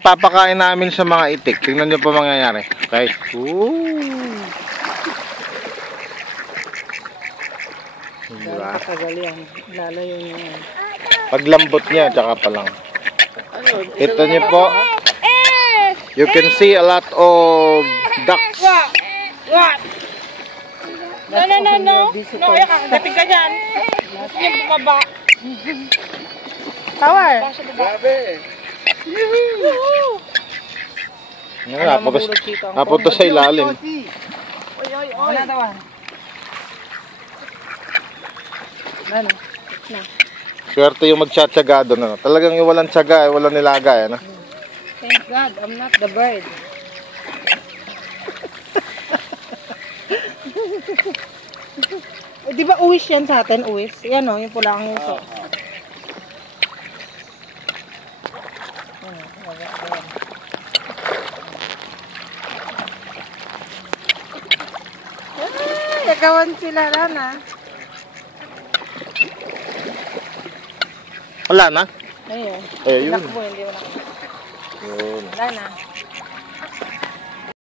Papakain namin sa mga itik. Tingnan nyo pa mangyayari. Okay. Ooh. Diba? Lalayo niya. Paglambot niya, tsaka pa lang. Ito nyo po. You can see a lot of ducks. No. No, ayak, dating ka dyan. Gusto niya bumaba. Tower. Grabe. Napunta sa ilalim. Oy. Wala daw. Ano? Swerte yung magtsatsaga doon. Ano? Talagang yung walang tsaga, walang nilaga. Ano? Thank God, I'm not the bird. Di ba uwis yan sa atin? Uwis? Yan o, yung pula ang uso. Ay, nagawan sila Rana. Wala na? Ayun. Ayun. Nakbo, hindi mo nakbo. Yun. Wala na.